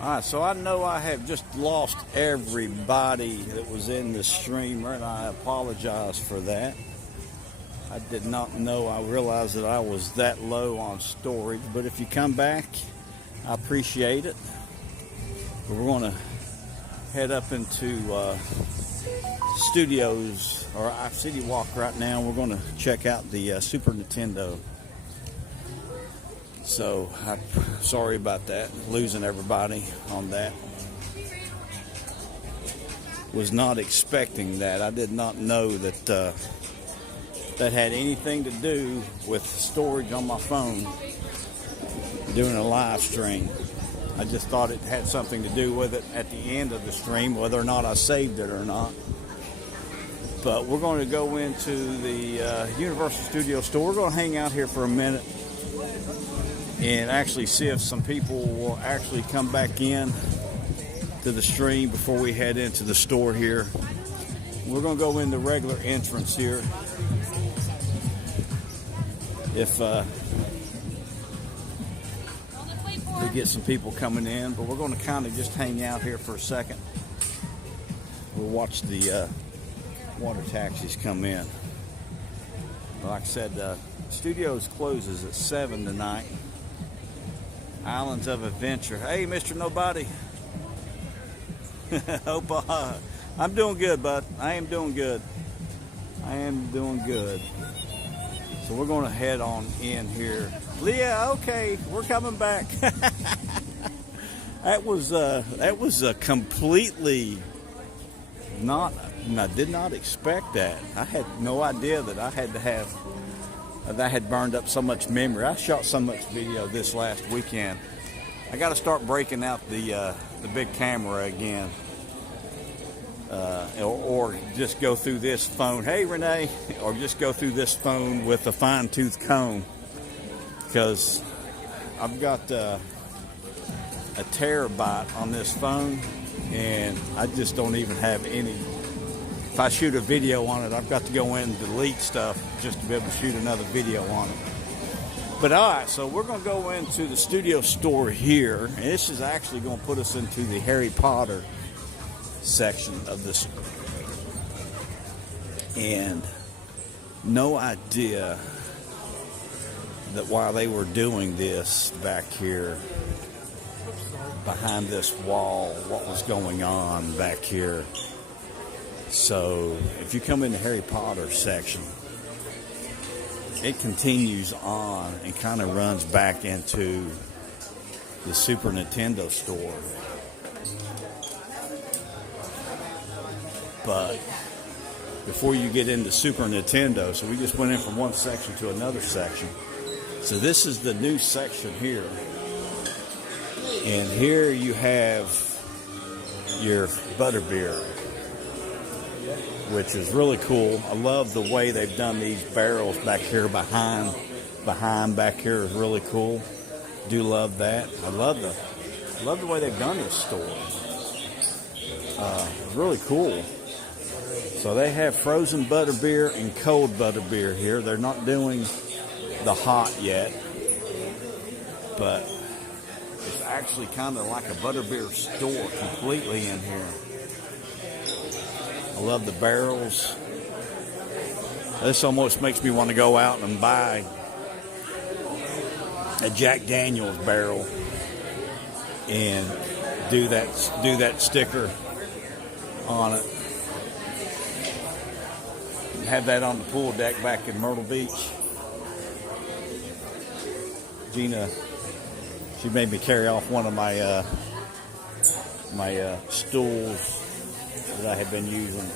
Alright, so I know I have just lost everybody that was in the streamer, and I apologize for that. I did not know, I realized that I was that low on storage, but if you come back, I appreciate it. We're going to head up into studios, or CITYWALK right now. We're going to check out the Super Nintendo. So, I'm sorry about that, losing everybody on that. Was not expecting that. I did not know that that had anything to do with storage on my phone doing a live stream. I just thought it had something to do with it at the end of the stream, whether or not I saved it or not. But we're going to go into the Universal Studio store. We're going to hang out here for a minute and actually see if some people will actually come back in to the stream before we head into the store here. We're going to go in the regular entrance here. If we get some people coming in, but we're going to kind of just hang out here for a second. We'll watch the water taxis come in. Like I said, studios closes at 7 tonight. Islands of Adventure. Hey, Mr. Nobody. Hope I'm doing good, bud. I am doing good. I am doing good. So we're going to head on in here. Leah, okay, we're coming back. That was completely not. I did not expect that. I had no idea that I had to have. That had burned up so much memory. I shot so much video this last weekend. I got to start breaking out the big camera again, or just go through this phone. Hey, Renee, or just go through this phone with a fine-tooth comb, because I've got a terabyte on this phone, and I just don't even have any. If I shoot a video on it, I've got to go in and delete stuff just to be able to shoot another video on it. But all right, so we're going to go into the studio store here, and this is actually going to put us into the Harry Potter section of this. And no idea that while they were doing this back here, behind this wall, what was going on back here. So if you come in the Harry Potter section, it continues on and kind of runs back into the Super Nintendo store. But before you get into Super Nintendo, so we just went in from one section to another section. So this is the new section here. And here you have your butterbeer, which is really cool. I love the way they've done these barrels back here behind back here is really cool. Do love that. I love the way they've done this store. Really cool. So they have frozen butterbeer and cold butterbeer here. They're not doing the hot yet, but it's actually kind of like a butterbeer store completely in here. I love the barrels. This almost makes me want to go out and buy a Jack Daniel's barrel and do that sticker on it. Have that on the pool deck back in Myrtle Beach. Gina, she made me carry off one of my stools that I had been using.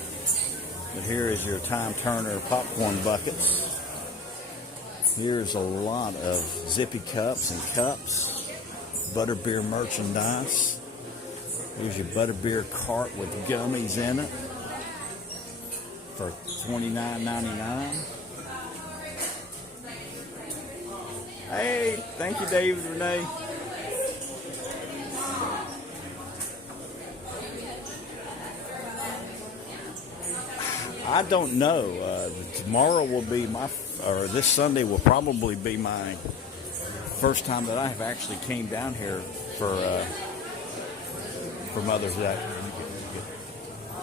But here is your Time Turner popcorn buckets. Here's a lot of zippy cups and cups. Butterbeer merchandise. Here's your butterbeer cart with gummies in it for $29.99. Hey, thank you, David Renee. I don't know. Tomorrow will be this Sunday will probably be my first time that I have actually came down here for Mother's Day.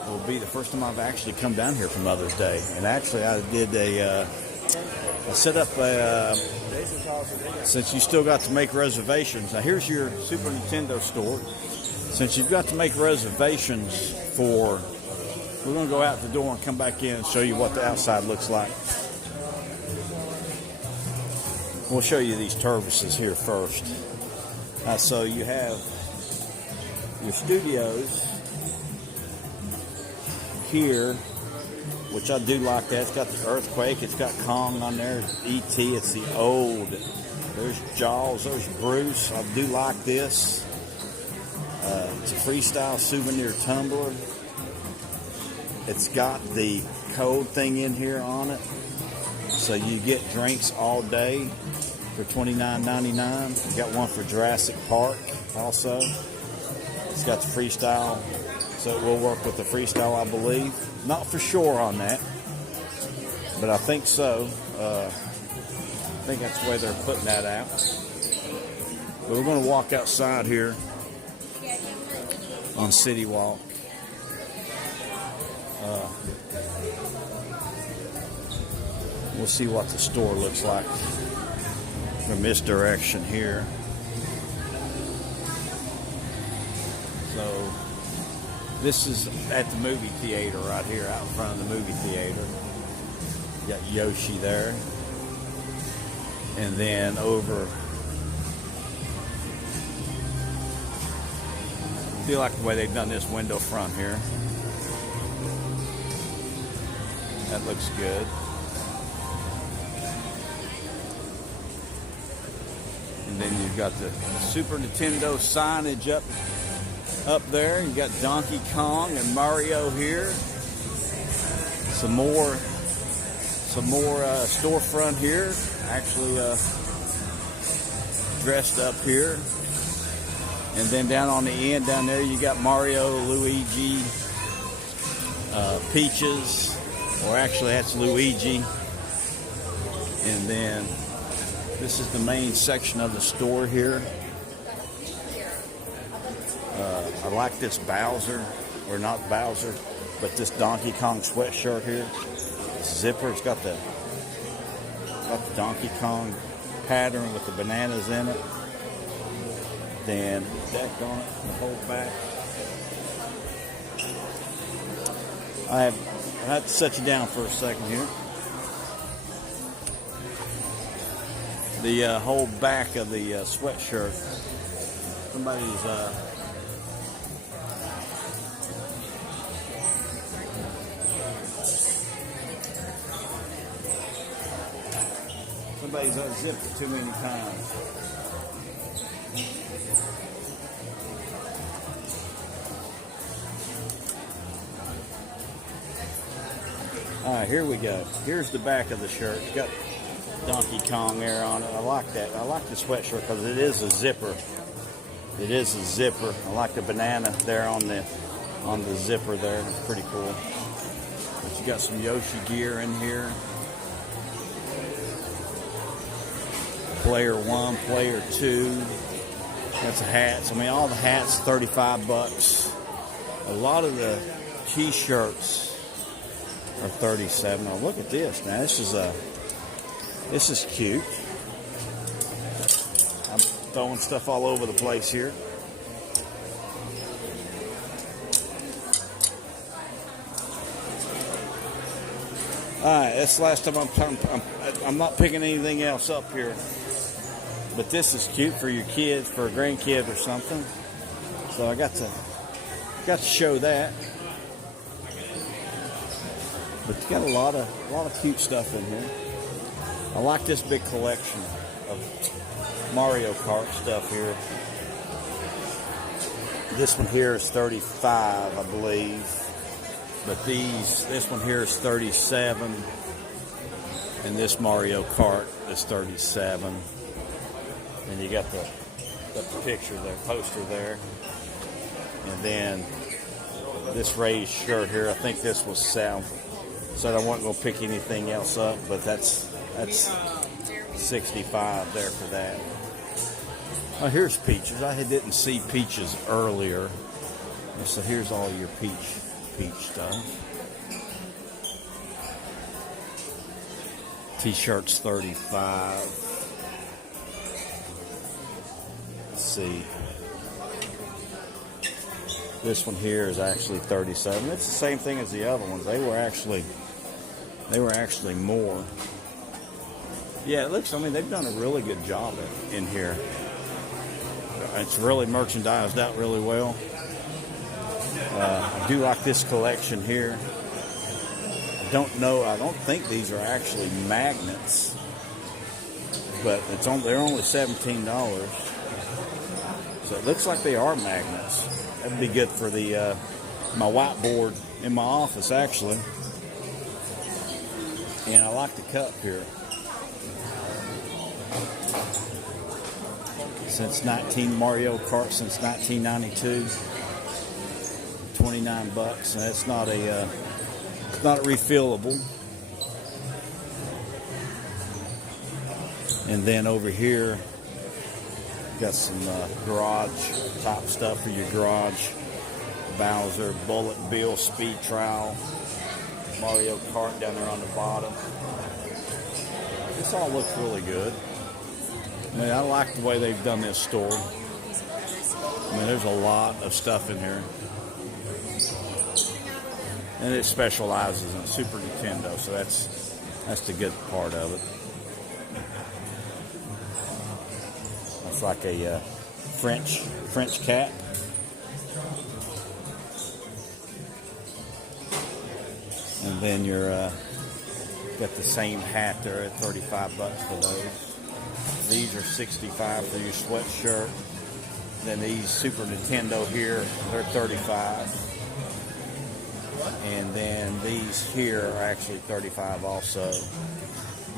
It will be the first time I've actually come down here for Mother's Day. And actually, I did I set up a, since you still got to make reservations. Now, here's your Super Nintendo store. Since you've got to make reservations for, we're going to go out the door and come back in and show you what the outside looks like. We'll show you these Turbises here first. So you have your studios here, which I do like that. It's got the Earthquake. It's got Kong on there. E.T. It's the old. There's Jaws. There's Bruce. I do like this. It's a freestyle souvenir tumbler. It's got the code thing in here on it. So you get drinks all day for $29.99. You got one for Jurassic Park also. It's got the freestyle, so it will work with the freestyle, I believe. Not for sure on that, but I think so. I think that's the way they're putting that out. But we're going to walk outside here on CITYWALK. We'll see what the store looks like from this direction here. So this is at the movie theater right here, out in front of the movie theater. You got Yoshi there. And then over, I feel like the way they've done this window front here. That looks good. And then you've got the Super Nintendo signage up there. You got Donkey Kong and Mario here. Some more storefront here. Actually dressed up here. And then down on the end down there you got Mario, Luigi, Peaches, or actually that's Luigi. And then this is the main section of the store here. I like this Bowser, or not Bowser, but this Donkey Kong sweatshirt here. Zipper, it's got the Donkey Kong pattern with the bananas in it. Then deck on it, the whole back. I have to set you down for a second here. The whole back of the sweatshirt. Somebody's unzipped it too many times. All right, here we go. Here's the back of the shirt. It's got Donkey Kong there on it. I like that. I like the sweatshirt because it is a zipper. It is a zipper. I like the banana there on the zipper there. It's pretty cool. But you got some Yoshi gear in here. Player 1, Player 2. That's the hats. I mean, all the hats, $35. A lot of the t-shirts are $37. Now look at this. Now this is cute. I'm throwing stuff all over the place here. All right, that's the last time I'm not picking anything else up here. But this is cute for your kids, for a grandkid or something. So I got to show that. But you got a lot of cute stuff in here. I like this big collection of Mario Kart stuff here. This one here is $35, I believe. But this one here is $37. And this Mario Kart is $37. And you got the picture there, poster there. And then this raised shirt here, I think this was Sal. Said I wasn't going to pick anything else up, but that's $65 there for that. Oh, here's peaches. I didn't see peaches earlier. So here's all your peach stuff. T-shirts $35. Let's see. This one here is actually $37. It's the same thing as the other ones. They were actually more. Yeah, it looks. I mean, they've done a really good job in here. It's really merchandised out really well. I do like this collection here. I don't think these are actually magnets, but they're only $17. So it looks like they are magnets. That'd be good for my whiteboard in my office, actually. And I like the cup here. Mario Kart since 1992. $29, and that's not it's not refillable. And then over here, got some garage type stuff for your garage. Bowser, Bullet Bill, Speed Trial, Mario Kart down there on the bottom. This all looks really good. I mean, I like the way they've done this store. I mean, there's a lot of stuff in here. And it specializes in Super Nintendo, so that's the good part of it. It's like a French cat. And then you're got the same hat there at $35 for those. These are $65 for your sweatshirt. Then these Super Nintendo here, they're $35. And then these here are actually $35 also.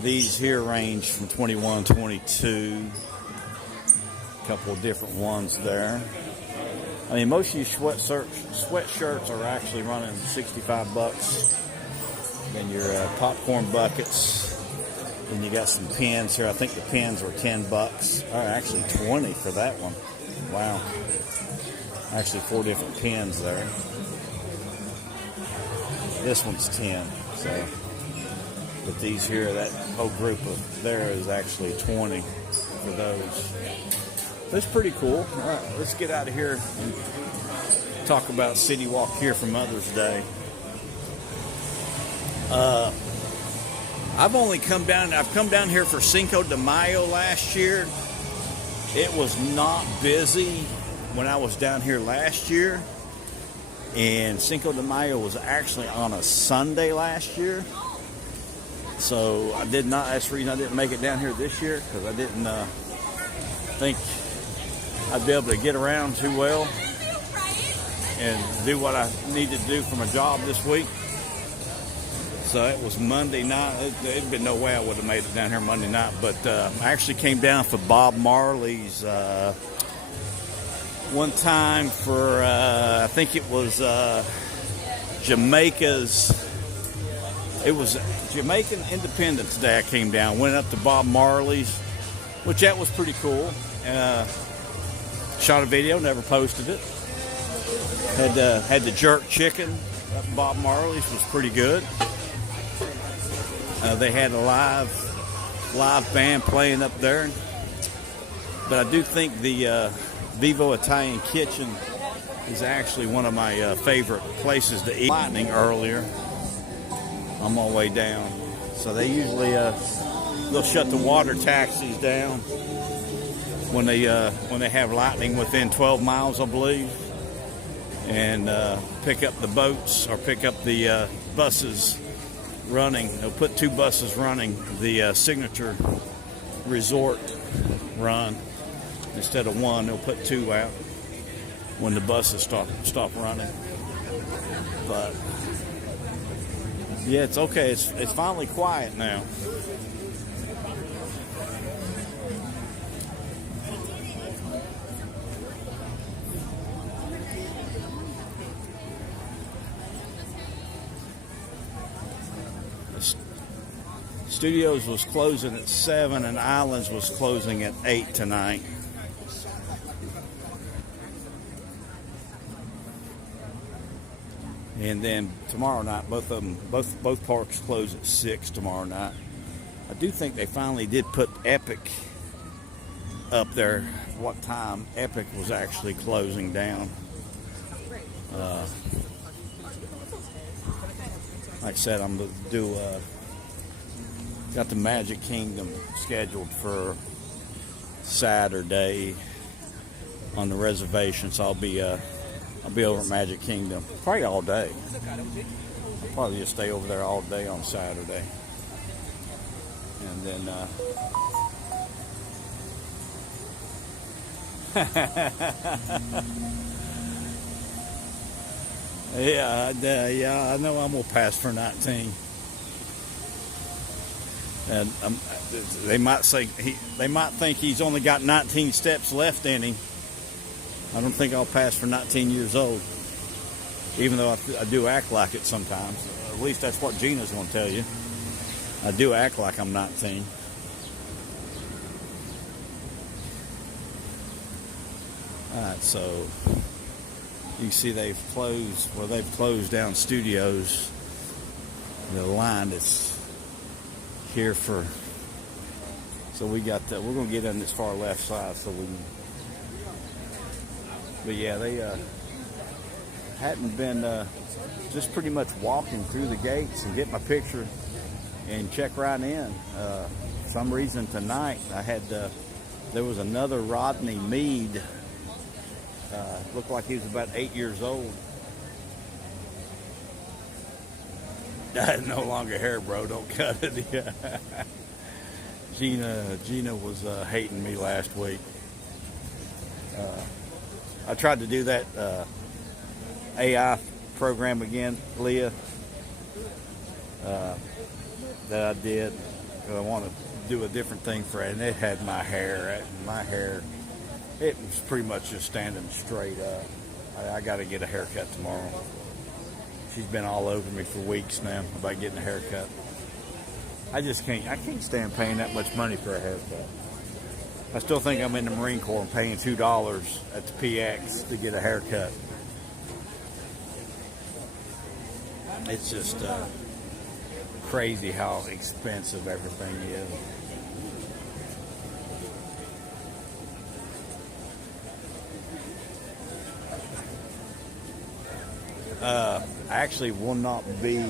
These here range from $21, $22. A couple of different ones there. I mean, most of your sweatshirts are actually running $65. Then your popcorn buckets. And you got some pins here. I think the pins were $10. Oh, actually 20 for that one. Wow. Actually 4 different pins there. This one's 10. So, but these here, that whole group of there is actually 20 for those. That's pretty cool. All right, let's get out of here and talk about CITYWALK here for Mother's Day. I've come down here for Cinco de Mayo last year. It was not busy when I was down here last year. And Cinco de Mayo was actually on a Sunday last year. So that's the reason I didn't make it down here this year, because I didn't think I'd be able to get around too well and do what I need to do for my job this week. So it was Monday night. There'd been no way I would have made it down here Monday night, but I actually came down for Bob Marley's one time for, I think it was Jamaica's, it was Jamaican Independence Day. I came down, went up to Bob Marley's, which that was pretty cool. Shot a video, never posted it. Had the jerk chicken up at Bob Marley's, was pretty good. They had a live band playing up there. But I do think the Vivo Italian Kitchen is actually one of my favorite places to eat. Lightning earlier on my way down. So they usually they'll shut the water taxis down when they have lightning within 12 miles, I believe, and pick up the boats or pick up the buses running. They'll put 2 buses running the Signature Resort run. Instead of 1, they'll put 2 out when the buses stop running. But yeah, it's okay. It's finally quiet now. Studios was closing at 7 and Islands was closing at 8 tonight. And then tomorrow night, both parks close at 6 tomorrow night. I do think they finally did put Epic up there. What time Epic was actually closing down. Like I said, I'm going to do, got the Magic Kingdom scheduled for Saturday on the reservation, so I'll be over at Magic Kingdom probably all day. I'll probably just stay over there all day on Saturday, and then yeah, I know I'm gonna pass for 19. And they might say they might think he's only got 19 steps left in him. I don't think I'll pass for 19 years old, even though I do act like it sometimes. At least that's what Gina's going to tell you. I do act like I'm 19. All right, so you see they've closed down studios. The line is here for, so we got that. We're going to get on this far left side so we can. But yeah, they hadn't been just pretty much walking through the gates and get my picture and check right in. For some reason tonight I had there was another Rodney Mead. Looked like he was about 8 years old. That's no longer hair, bro. Don't cut it. Gina was hating me last week. I tried to do that AI program again, Leah, that I did. I want to do a different thing for it, and it had my hair. It was pretty much just standing straight up. I got to get a haircut tomorrow. She's been all over me for weeks now about getting a haircut. I can't stand paying that much money for a haircut. I still think I'm in the Marine Corps and paying $2 at the PX to get a haircut. It's just crazy how expensive everything is. Actually will not be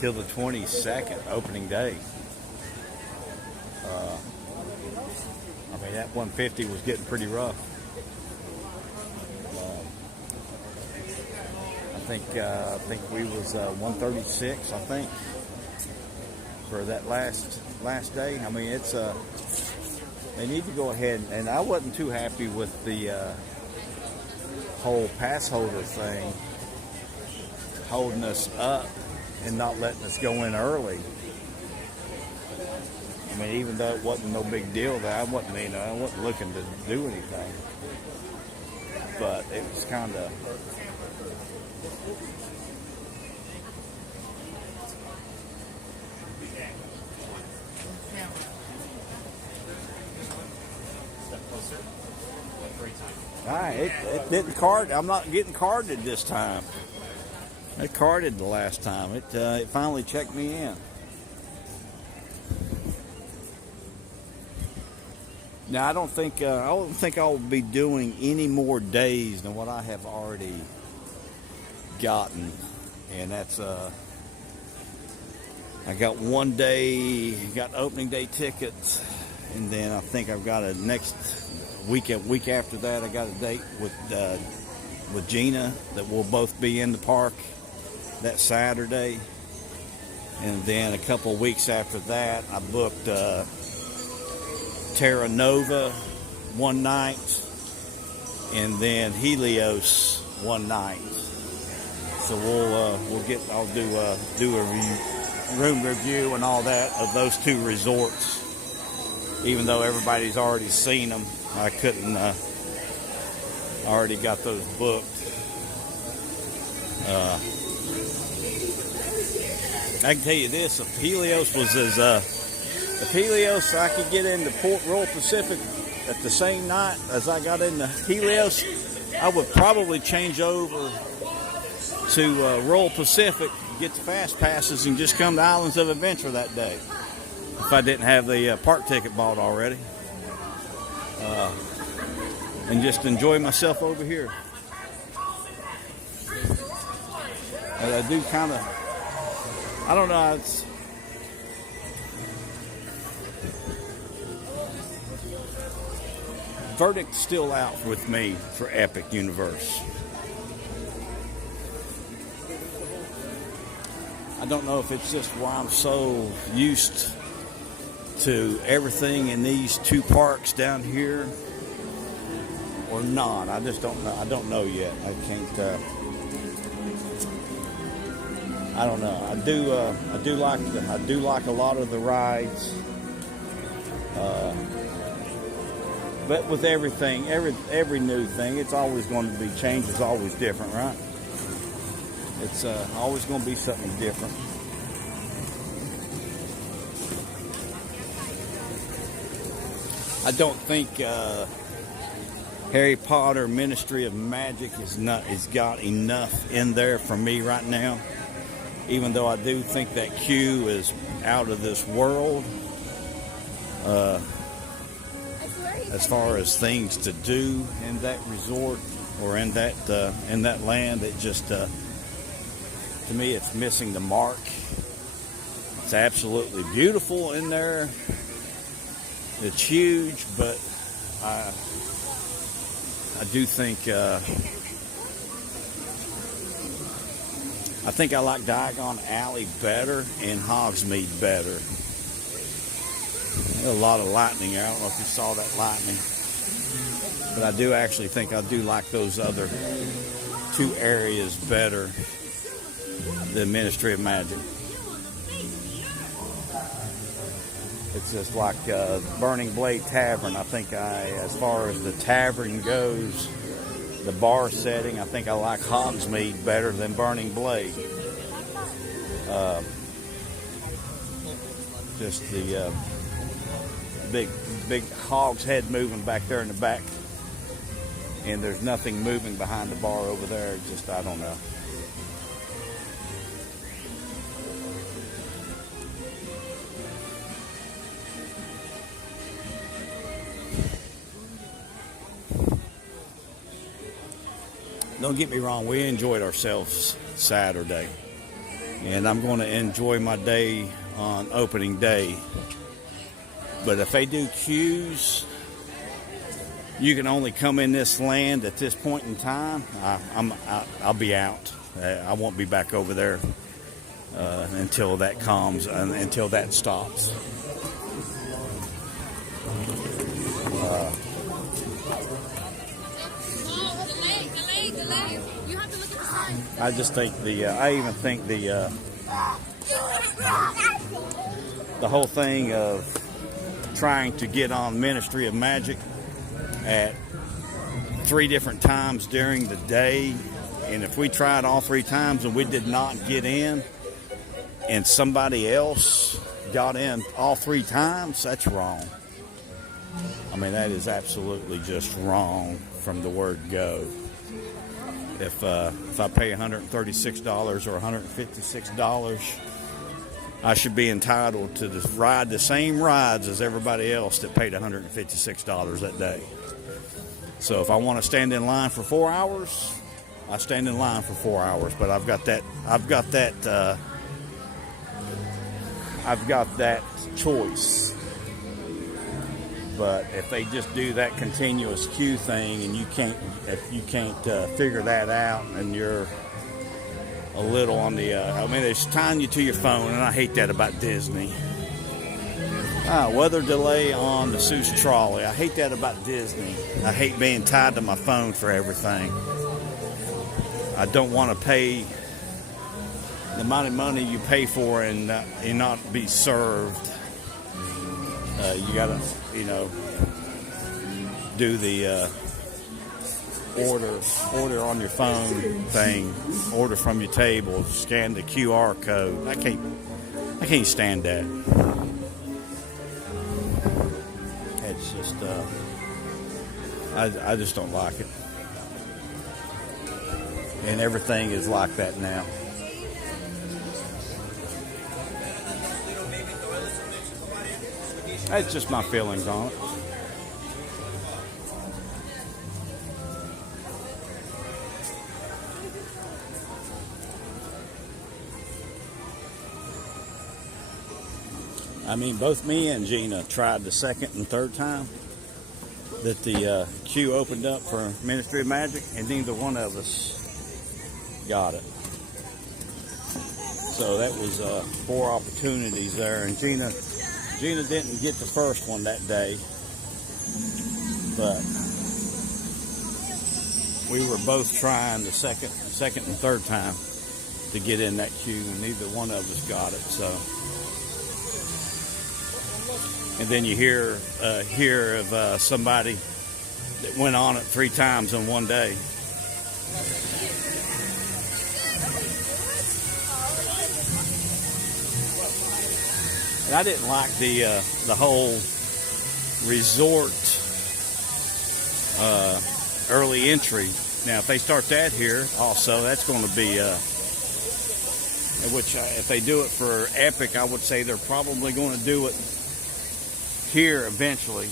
till the 22nd, opening day. I mean, that 150 was getting pretty rough. I think we was 136. I think for that last day. I mean, it's they need to go ahead and I wasn't too happy with the whole pass holder thing holding us up and not letting us go in early. I mean, even though it wasn't no big deal, that I wasn't looking to do anything. But it was kind of. All right, it didn't card. I'm not getting carded this time. It carded the last time. It finally checked me in. Now I don't think I'll be doing any more days than what I have already gotten, and that's I got one day, got opening day tickets, and then I think I've got a next week after that I got a date with Gina that we'll both be in the park that Saturday, and then a couple of weeks after that I booked Terra Nova one night, and then Helios one night. So I'll do a room review and all that of those two resorts. Even though everybody's already seen them, I couldn't. I already got those booked. I can tell you this: if Helios I could get into Port Royal Pacific at the same night as I got into Helios, I would probably change over to Royal Pacific, get the fast passes, and just come to Islands of Adventure that day if I didn't have the park ticket bought already. And just enjoy myself over here. And I do kind of, I don't know, it's, verdict's still out with me for Epic Universe. I don't know if it's just where I'm so used to everything in these two parks down here or not. I just don't know. I don't know yet. I can't. I don't know. I do like a lot of the rides. But with everything, every new thing, it's always going to be change. Is always different, right? It's always going to be something different. I don't think Harry Potter Ministry of Magic is got enough in there for me right now. Even though I do think that queue is out of this world. As far as things to do in that resort or in that land, it just to me it's missing the mark. It's absolutely beautiful in there. It's huge, but I do think I like Diagon Alley better and Hogsmeade better. A lot of lightning. I don't know if you saw that lightning, but I do actually think I do like those other two areas better than Ministry of Magic. It's just like Burning Blade Tavern. I think as far as the tavern goes, the bar setting, I think I like Hogsmeade better than Burning Blade. Just the big hog's head moving back there in the back, and there's nothing moving behind the bar over there. Just, I don't know. Don't get me wrong, we enjoyed ourselves Saturday, and I'm going to enjoy my day on opening day. But if they do queues, you can only come in this land at this point in time. I'll be out. I won't be back over there until that calms and until that stops. I just think I even think the whole thing of trying to get on Ministry of Magic at 3 different times during the day, and if we tried all 3 times and we did not get in, and somebody else got in all 3 times, that's wrong. I mean, that is absolutely just wrong from the word go. If I pay $136 or $156, I should be entitled to ride the same rides as everybody else that paid $156 that day. So if I want to stand in line for 4 hours, I stand in line for 4 hours. But I've got that choice. But if they just do that continuous queue thing, and if you can't figure that out, and you're a little on the, it's tying you to your phone, and I hate that about Disney. Weather delay on the Seuss trolley. I hate that about Disney. I hate being tied to my phone for everything. I don't want to pay the amount of money you pay for and not be served. You gotta, do the order on your phone thing, order from your table, scan the QR code. I can't stand that. It's just I just don't like it. And everything is like that now. That's just my feelings on it. I mean, both me and Gina tried the second and third time that the queue opened up for Ministry of Magic, and neither one of us got it. So that was 4 opportunities there, and Gina didn't get the first one that day, but we were both trying the second and third time to get in that queue, and neither one of us got it. So. And then you hear of somebody that went on it 3 times in one day. And I didn't like the whole resort early entry. Now, if they start that here, also that's going to be which if they do it for Epic, I would say they're probably going to do it here eventually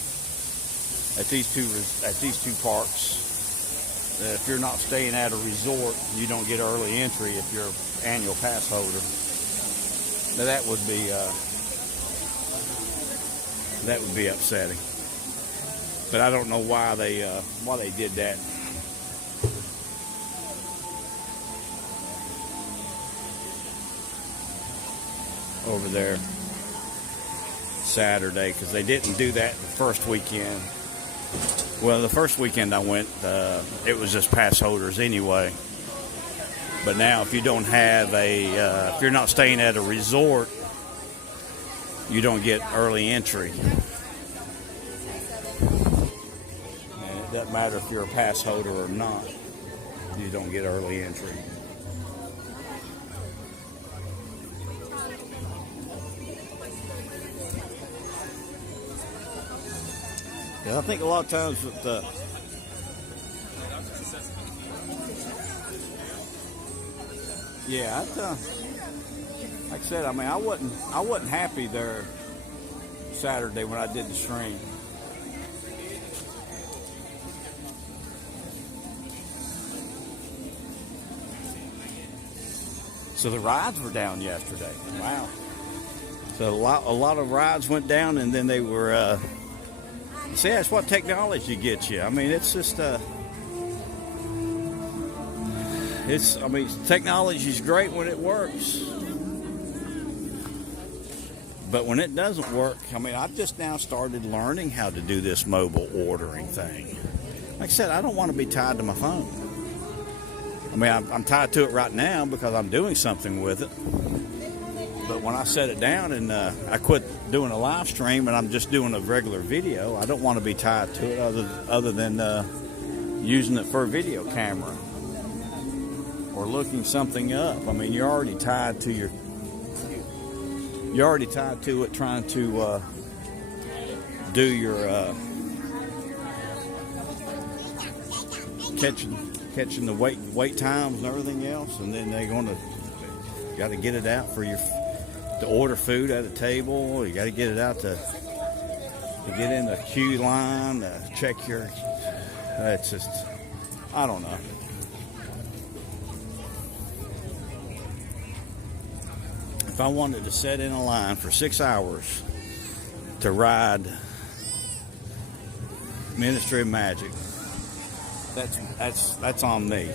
at these two parks. If you're not staying at a resort, you don't get early entry if you're an annual pass holder. Now that would be upsetting. But I don't know why they did that. Over there Saturday, because they didn't do that the first weekend. Well, the first weekend I went, it was just pass holders anyway. But now, if you don't have if you're not staying at a resort, you don't get early entry. And it doesn't matter if you're a pass holder or not, you don't get early entry. Yeah, I think a lot of times with like I said, I mean, I wasn't happy there Saturday when I did the stream. So the rides were down yesterday. Wow. So a lot of rides went down, and then they were. See, that's what technology gets you. I mean, it's just technology's great when it works. But when it doesn't work, I mean, I've just now started learning how to do this mobile ordering thing. Like I said, I don't want to be tied to my phone. I mean, I'm tied to it right now because I'm doing something with it. But when I set it down and I quit doing a live stream and I'm just doing a regular video, I don't want to be tied to it other than using it for a video camera or looking something up. I mean, you're already tied to it trying to do your catching the wait times and everything else, and then got to get it out for to order food at a table. You got to get it out to get in the queue line, check your. It's just, I don't know. If I wanted to sit in a line for 6 hours to ride Ministry of Magic, that's on me.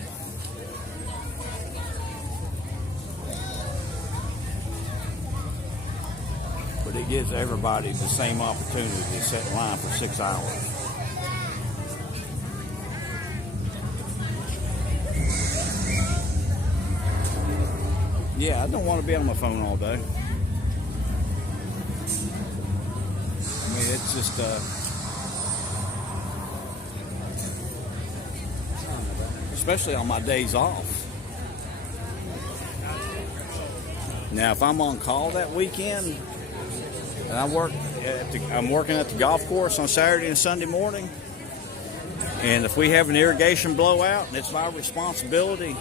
But it gives everybody the same opportunity to sit in line for 6 hours. Yeah, I don't want to be on my phone all day. I mean, it's just especially on my days off. Now, if I'm on call that weekend and I'm working at the golf course on Saturday and Sunday morning, And if we have an irrigation blowout, and it's my responsibility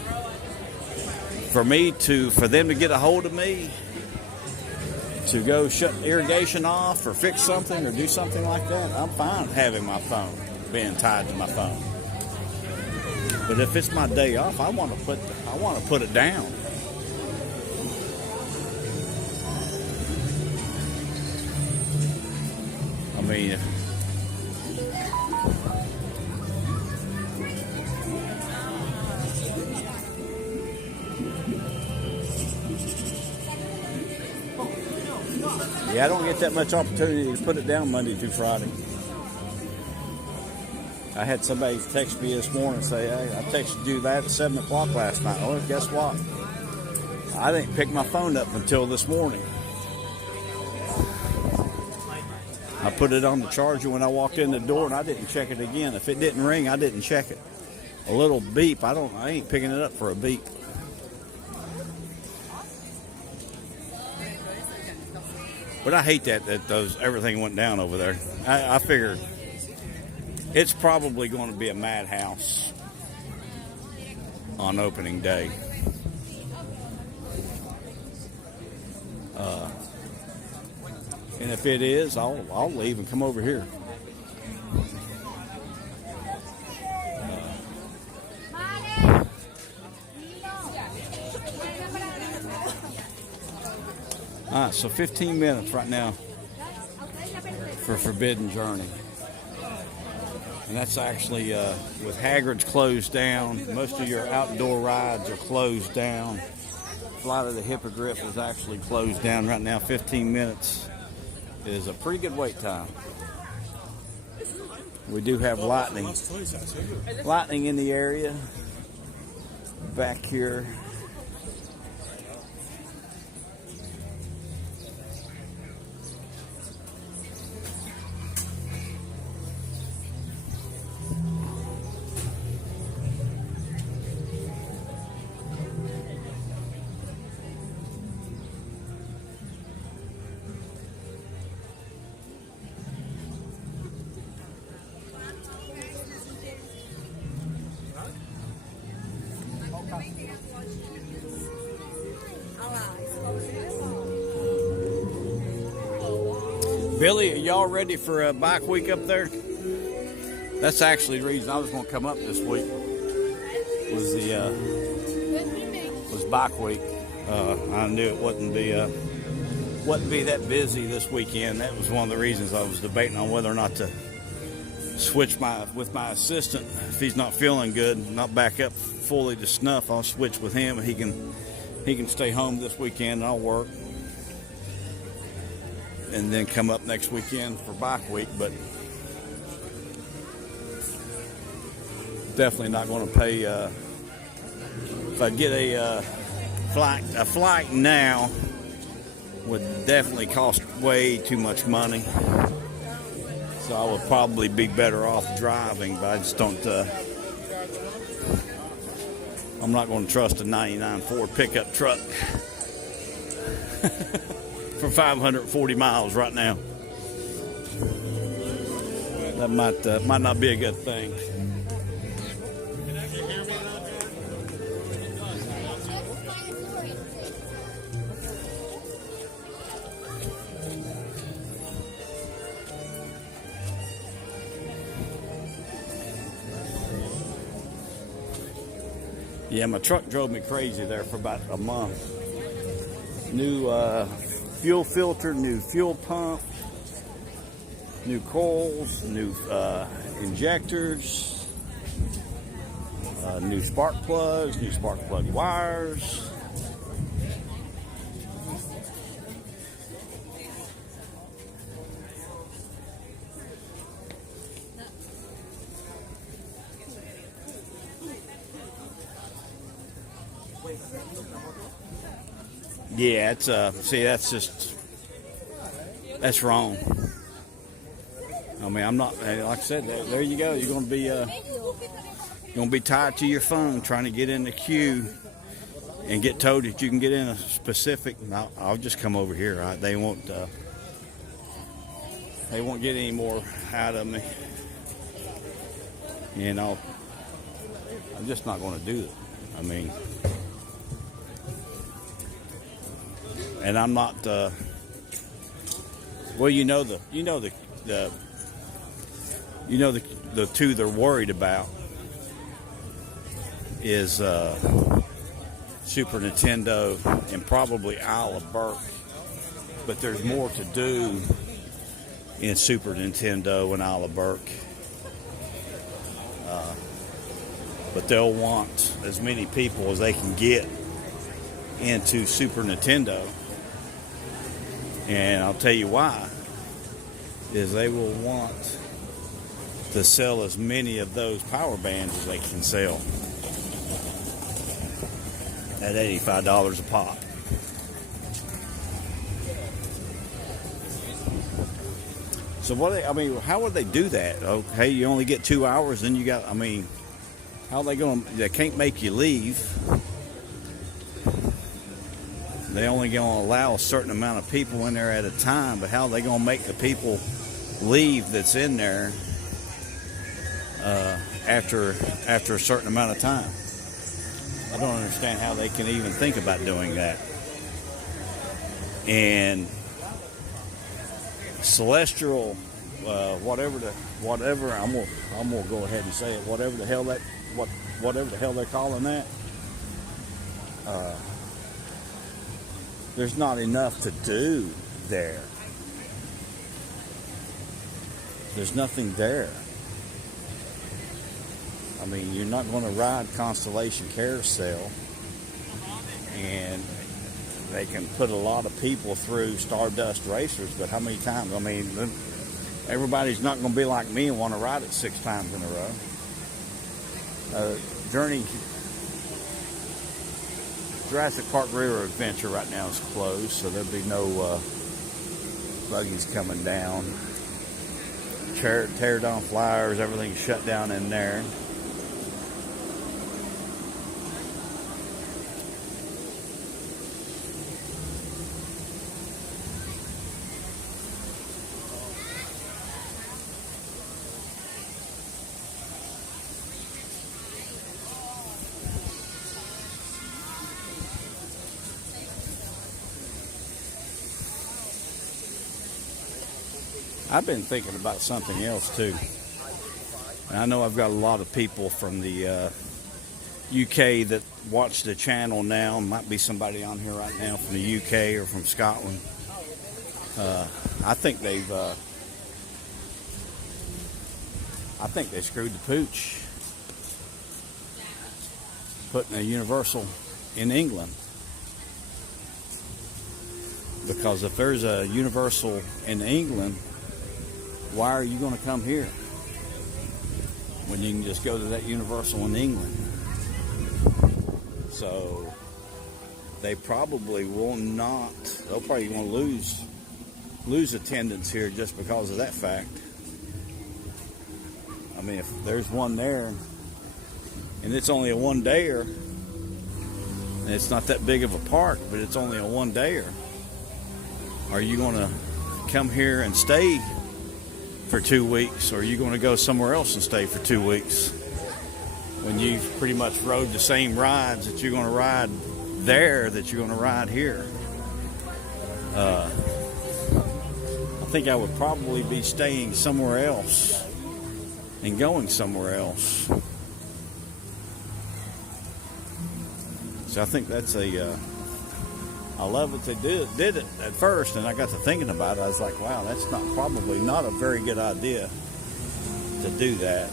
for them to get a hold of me to go shut irrigation off or fix something or do something like that, I'm fine having my phone being tied to my phone. But if it's my day off, I want to put it down. I mean, yeah, I don't get that much opportunity to put it down Monday through Friday. I had somebody text me this morning and say, hey, I texted you that at 7 o'clock last night. Well, guess what? I didn't pick my phone up until this morning. I put it on the charger when I walked in the door, and I didn't check it again. If it didn't ring, I didn't check it. A little beep, I ain't picking it up for a beep. But I hate that everything went down over there. I figured it's probably going to be a madhouse on opening day. And if it is, I'll leave and come over here. All right, so 15 minutes right now for Forbidden Journey. And that's actually, with Haggard's closed down, most of your outdoor rides are closed down. Flight of the Hippogriff is actually closed down right now. 15 minutes is a pretty good wait time. We do have lightning in the area back here. Billy, are y'all ready for a bike week up there? That's actually the reason I was going to come up this week. Was bike week. I knew it wouldn't be that busy this weekend. That was one of the reasons I was debating on whether or not to switch with my assistant. If he's not feeling good, not back up fully to snuff, I'll switch with him, and he can stay home this weekend and I'll work. And then come up next weekend for bike week, but definitely not going to pay. If I get a flight now, would definitely cost way too much money. So I would probably be better off driving, but I just don't. I'm not going to trust a '99 Ford pickup truck for 540 miles right now. That might not be a good thing. Yeah, my truck drove me crazy there for about a month. New fuel filter, new fuel pump, new coils, new injectors, new spark plugs, new spark plug wires. Yeah, it's that's wrong. I mean, I'm not, like I said, there you go. You're going to be tied to your phone trying to get in the queue and get told that you can get in a specific. I'll just come over here. They won't get any more out of me. You know, I'm just not going to do it. I mean, and I'm not. Well, the two they're worried about is Super Nintendo and probably Isle of Burke. But there's more to do in Super Nintendo and Isle of Burke. But they'll want as many people as they can get into Super Nintendo. And I'll tell you why. Is they will want to sell as many of those power bands as they can sell at $85 a pop. So how would they do that? Okay, you only get 2 hours, then you got, how are they going to, they can't make you leave. They only going to allow a certain amount of people in there at a time, but how are they going to make the people leave that's in there after a certain amount of time? I don't understand how they can even think about doing that. And Celestial, whatever I'm gonna go ahead and say it. Whatever the hell they're calling that. There's not enough to do there. There's nothing there. You're not going to ride Constellation Carousel, and they can put a lot of people through Stardust Racers, but how many times? Everybody's not going to be like me and want to ride it 6 times in a row. Jurassic Park River Adventure right now is closed, so there'll be no buggies coming down. Tear down flyers, everything's shut down in there. I've been thinking about something else too. And I know I've got a lot of people from the UK that watch the channel now. Might be somebody on here right now from the UK or from Scotland. I think they screwed the pooch putting a Universal in England. Because if there's a Universal in England, why are you going to come here when you can just go to that Universal in England? So they probably will not. They'll probably want to lose attendance here just because of that fact. If there's one there and it's only a one-dayer, and it's not that big of a park, but it's only a one-dayer, are you going to come here and stay for 2 weeks, or are you going to go somewhere else and stay for 2 weeks when you've pretty much rode the same rides that you're going to ride there that you're going to ride here? I think I would probably be staying somewhere else and going somewhere else. So I think that's I love that they did it at first, and I got to thinking about it. I was like, wow, that's probably not a very good idea to do that.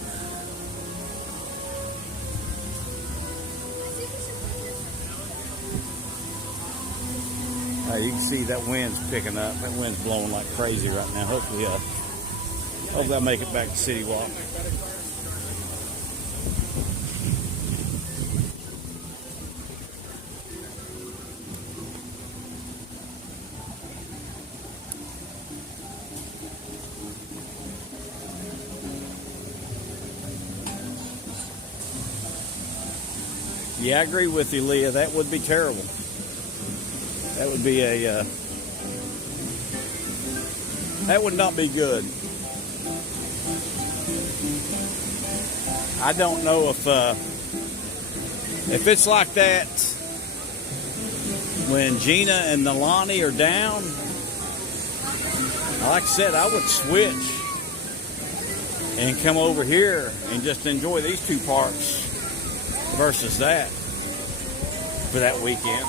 You can see that wind's picking up. That wind's blowing like crazy right now. Hopefully I'll make it back to CITYWALK. Yeah, I agree with you, Leah. That would be terrible. That would be that would not be good. I don't know if it's like that when Gina and Nalani are down. Like I said, I would switch and come over here and just enjoy these two parks versus that for that weekend.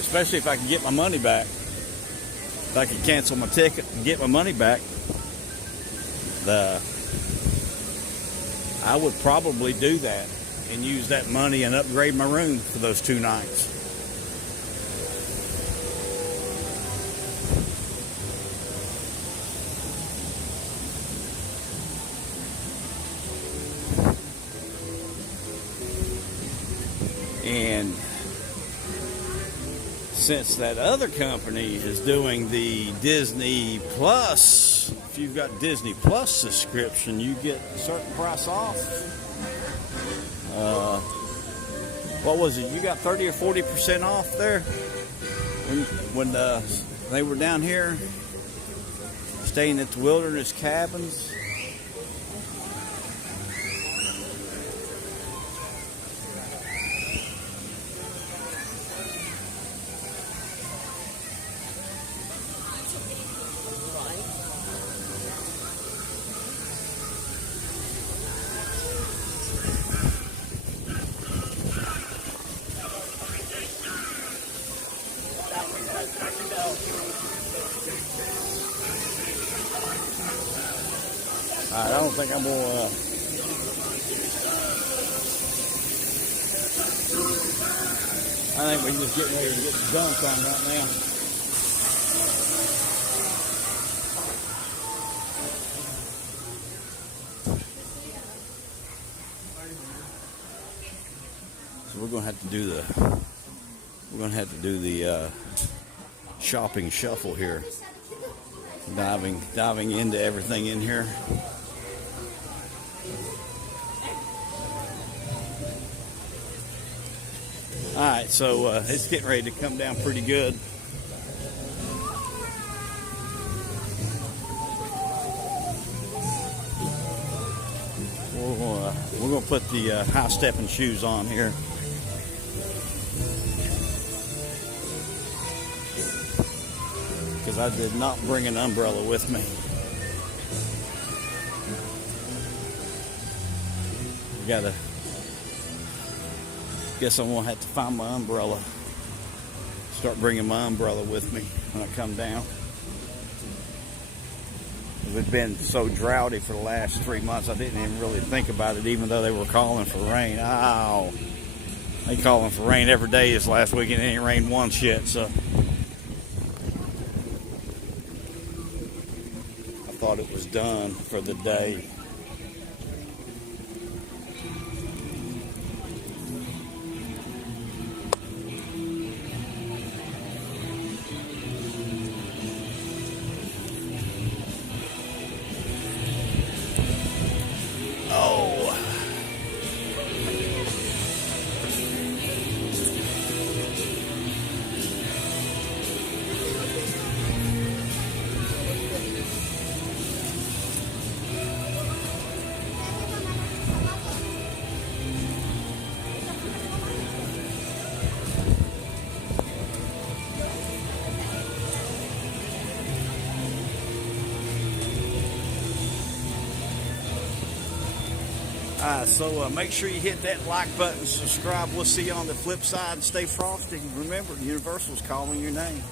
Especially if I can get my money back. If I can cancel my ticket and get my money back, I would probably do that and use that money and upgrade my room for those 2 nights. And since that other company is doing the Disney Plus, if you've got Disney Plus subscription, you get a certain price off. What was it? You got 30 or 40% off there when they were down here staying at the Wilderness Cabins. I don't think I'm gonna. I think we're just getting ready to get dumped on right now. So we're gonna have to do the shopping shuffle here, diving into everything in here. All right, so it's getting ready to come down pretty good. We're gonna put the high stepping shoes on here. Because I did not bring an umbrella with me. Guess I'm gonna have to find my umbrella. Start bringing my umbrella with me when I come down. It's been so droughty for the last 3 months, I didn't even really think about it, even though they were calling for rain. Ow! They calling for rain every day this last week, and it ain't rained once yet. So I thought it was done for the day. So make sure you hit that like button, subscribe. We'll see you on the flip side. Stay frosty. Remember, Universal's calling your name.